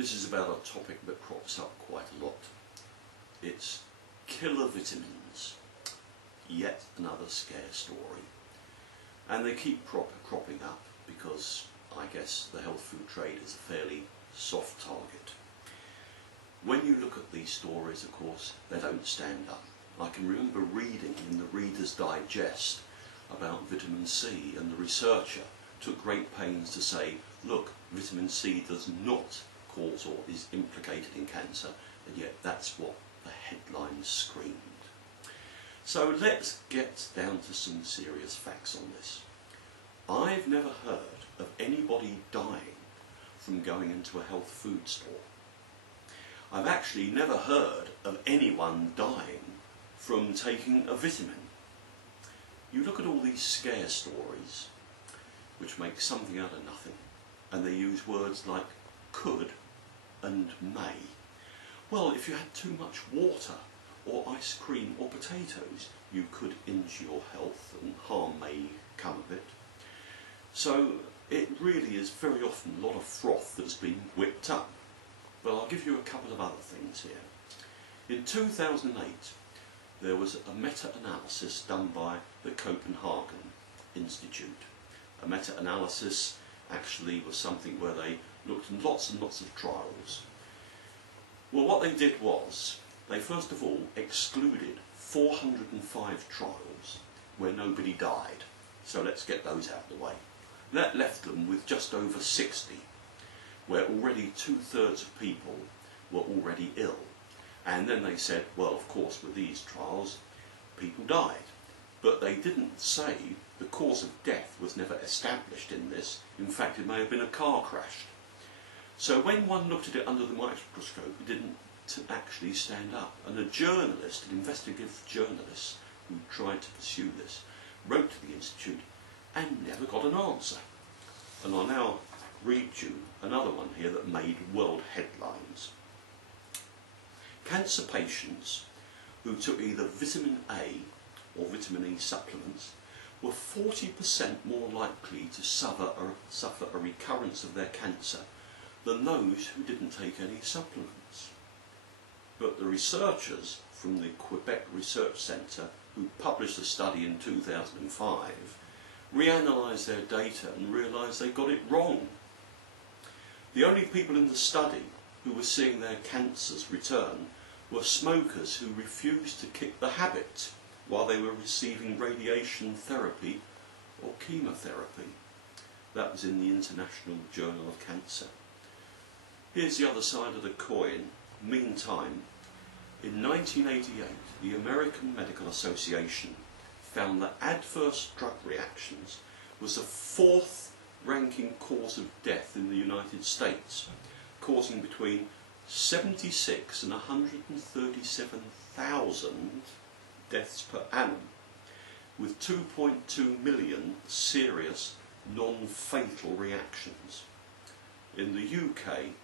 This is about a topic that crops up quite a lot. It's killer vitamins, yet another scare story. And they keep cropping up because I guess the health food trade is a fairly soft target. When you look at these stories, of course, they don't stand up. I can remember reading in the Reader's Digest about vitamin C, and the researcher took great pains to say, look, vitamin C does not cause or is implicated in cancer, and yet that's what the headlines screamed. So let's get down to some serious facts on this. I've never heard of anybody dying from going into a health food store. I've actually never heard of anyone dying from taking a vitamin. You look at all these scare stories which make something out of nothing, and they use words like could and may. Well, if you had too much water or ice cream or potatoes, you could injure your health and harm may come of it. So it really is very often a lot of froth that's been whipped up. But I'll give you a couple of other things here. In 2008, there was a meta-analysis done by the Copenhagen Institute. A meta-analysis actually was something where they looked at lots and lots of trials. Well, what they did was, they first of all excluded 405 trials where nobody died. So let's get those out of the way. That left them with just over 60, where already 2/3 of people were already ill. And then they said, well, of course, with these trials, people died. But they didn't say the cause of death was never established in this. In fact, it may have been a car crash. So when one looked at it under the microscope, it didn't actually stand up. And a journalist, an investigative journalist who tried to pursue this, wrote to the Institute and never got an answer. And I'll now read you another one here that made world headlines. Cancer patients who took either vitamin A or vitamin E supplements were 40% more likely to suffer a recurrence of their cancer than those who didn't take any supplements. But the researchers from the Quebec Research Centre, who published a study in 2005, reanalysed their data and realised they got it wrong. The only people in the study who were seeing their cancers return were smokers who refused to kick the habit while they were receiving radiation therapy or chemotherapy. That was in the International Journal of Cancer. Here's the other side of the coin. Meantime, in 1988, the American Medical Association found that adverse drug reactions was the 4th ranking cause of death in the United States, causing between 76 and 137,000 deaths per annum, with 2.2 million serious non-fatal reactions. In the UK,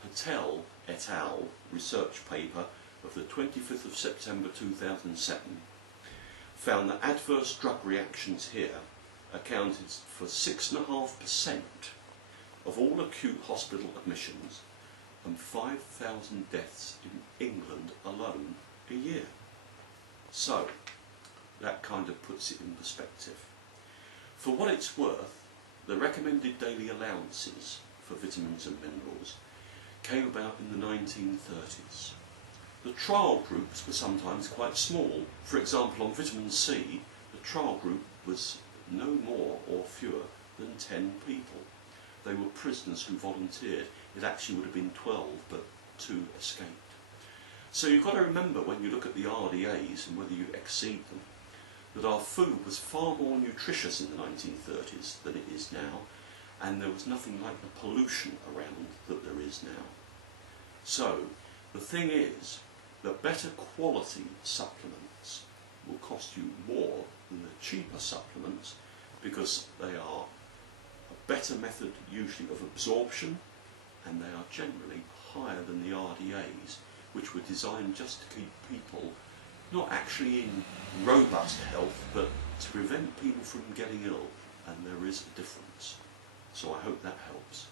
Patel et al. Research paper of the 25th of September 2007 found that adverse drug reactions here accounted for 6.5% of all acute hospital admissions and 5,000 deaths in England alone a year. So, that kind of puts it in perspective. For what it's worth, the recommended daily allowances for vitamins and minerals came about in the 1930s. The trial groups were sometimes quite small. For example, on vitamin C, the trial group was no more or fewer than 10 people. They were prisoners who volunteered. It actually would have been 12, but 2 escaped. So you've got to remember when you look at the RDAs and whether you exceed them, that our food was far more nutritious in the 1930s than it is now, and there was nothing like the pollution around that there is now. So the thing is, the better quality supplements will cost you more than the cheaper supplements because they are a better method usually of absorption, and they are generally higher than the RDAs, which were designed just to keep people not actually in robust health, but to prevent people from getting ill, and there is a difference. So I hope that helps.